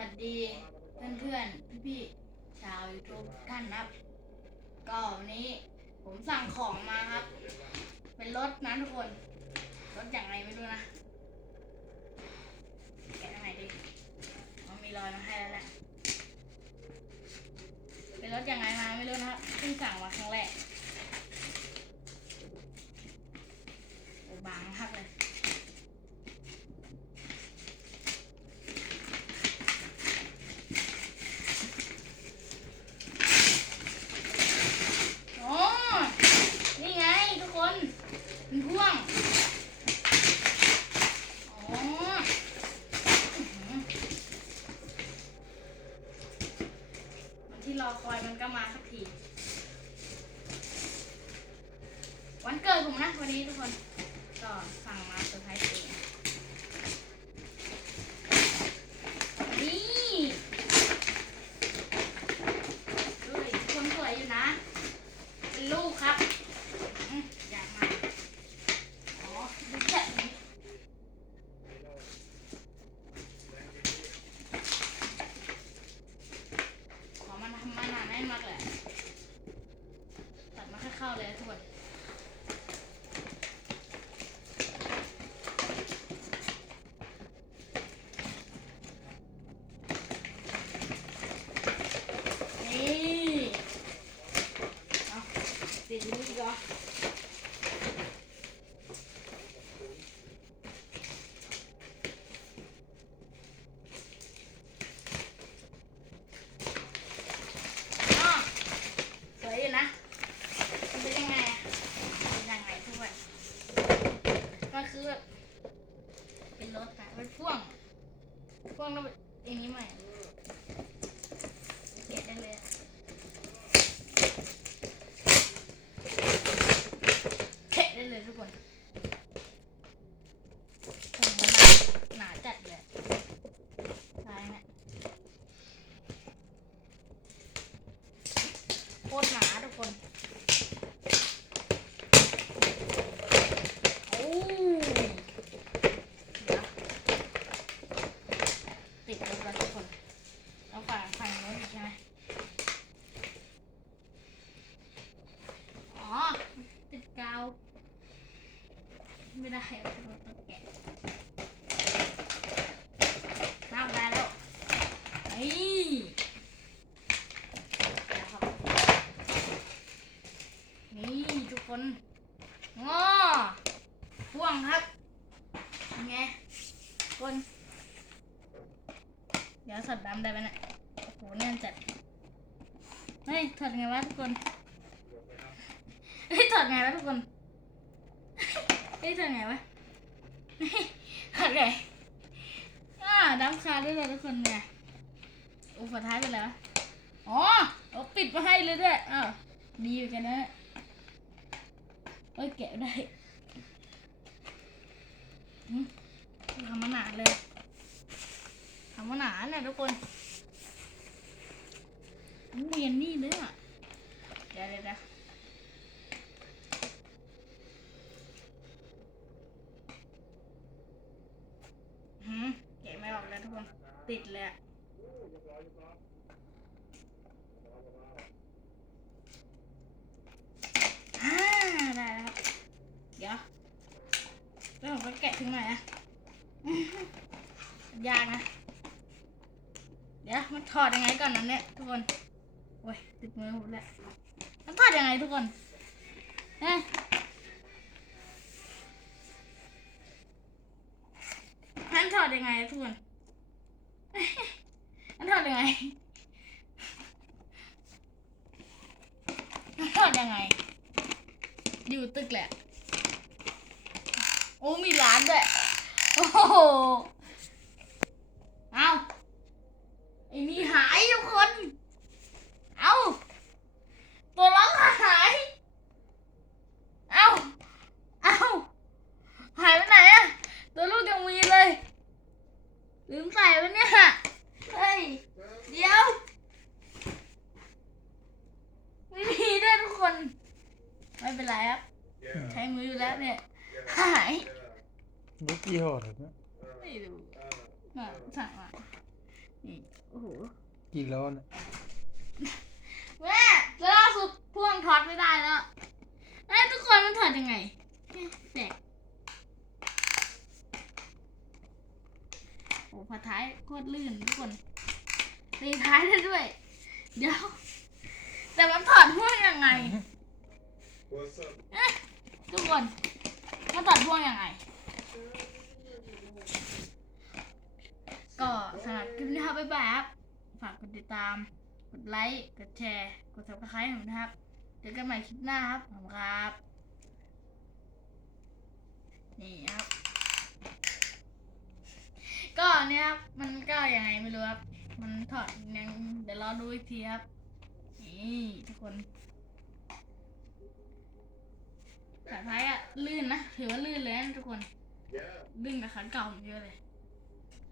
วัสดีเพื่อนๆพี่ๆชาวยูทูบท่านครับ ก็วันนี้ผมสั่งของมาครับ เป็นรถนะทุกคน รถอย่างไรไม่รู้นะแกะทางไหนดีมันมีรอยมาให้แล้วแหละเป็นรถอย่างไรมาไม่รู้นะครับเพิ่งสั่งมาครั้งแรกบางมากเลย อ๋อ นี่ไงทุกคนเป็นพ่วง อ๋ออื้อหือวันที่ร อยมันก็มาสักที วันเกิดผมนะวันนี้ทุกคน ก็สั่งมาเซอร์ไพรส์ตัวเองนี่เฮ้ยคนสวยอยู่นะ เป็นลูกครับอืมอยากมา อ๋อดูแค่นี้ขอมันทำมันหนาแน่นมากเลยตัดมาแค่เข้าเลยทุกคน นี่เอาติดนี่ดีกว่าอ๋อสวยอยู่นะ มันเป็นยังไงอะเป็นยังไงทุกคนก็คือแบบเป็นรถนะเป็นพ่วง พ่วงแล้วแบบอย่างนี้ใหม่เก็บได้เลยอะ เทะได้เลยทุกคนโอ้โหหนาหนาจัดเลยลายเนี่ยโคตรหนาทุกคนโอ้เดี๋ยวติดรถแล้วทุกคนแล้วฝั่งฝั่งโน้นอีกใช่ไหมอ๋อ ติดกาว ไม่ได้เราต้องแกะน้ำได้แล้วนี่นะครับนี่ทุกคนงอพ่วงครับไงทุกคนเดี๋ยวสอดดำได้ไหมเนี่ยโอ้โหแน่นจัดเฮ้ยถอดไงวะทุกคนเฮ้ยถอดไงวะทุกคน เฮ้ยถอไงวะถอดไงอ่าดำคาด้วยเลยทุกคนเนี่ยอุปท้ายเป็นไรวะอ๋อเอาปิดมาให้เลยด้วยอ้าวดีอยู่กันนะเอ้ยแกะได้ทำมาหนาเลยทำมาหนาเนี่ยทุกคนอู้เย็นนี่เลยอะเดี๋ยวเดี๋ยวเดี๋ยว หืมแกะติดเลยอะอ่าได้แล้วครับ เดี๋ยวแล้วผมก็แกะถึงไหนอะยากนะ เดี๋ยวมันถอดยังไงก่อนนั้นเนี่ยทุกคนโอ้ยติดมือผมแล้วมันถอดยังไงทุกคนเอ๊ะมันถอดยังไงทุกคน มันถอดยังไงมันถอดยังไง อยู่ตึกแหละ โอ้มีร้านด้วย โอ้โห เอาไอ้นี่หายทุกคน เอาตัวล็อกหาย เอาเอาหายไปไหนอะตัวลูกยังมีเลย ลืมใส่ไว้เนี่ย เฮ้ย เดี๋ยว ไม่มีด้วยทุกคน ไม่เป็นไรครับ ใช้มืออยู่แล้วเนี่ย หายรถยี่ห้ออะไรเนี่ยไม่รู้มาสั่งมานี่โอ้โหกี่โลนะแม่แล้วล่าสุดพ่วงถอดไม่ได้แล้วไอ้ยทุกคนมันถอดยังไงแตกโอ้ฝาท้ายโคตรลื่นทุกคนตีท้ายได้ด้วย เดี๋ยว แต่มันถอดพ่วงยังไง What's up? ทุกคนมันถอดพ่วงยังไง ก็สำหรับคลิปนี้ครับบ๊ายบายครับฝากกดติดตาม กดไลค์ กดแชร์ กด subscribe ให้ผมนะครับ เจอกันใหม่คลิปหน้าครับผมครับ นี่ครับ ก็เนี่ยครับ มันก็ยังไงไม่รู้ครับ มันถอดยังเดี๋ยวรอดูอีกทีครับ นี่ทุกคน สายพายอะลื่นนะ ถือว่าลื่นเลยนะทุกคน Yeah. ลื่นกับขันเก่าเยอะเลย